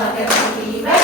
Mother Believer.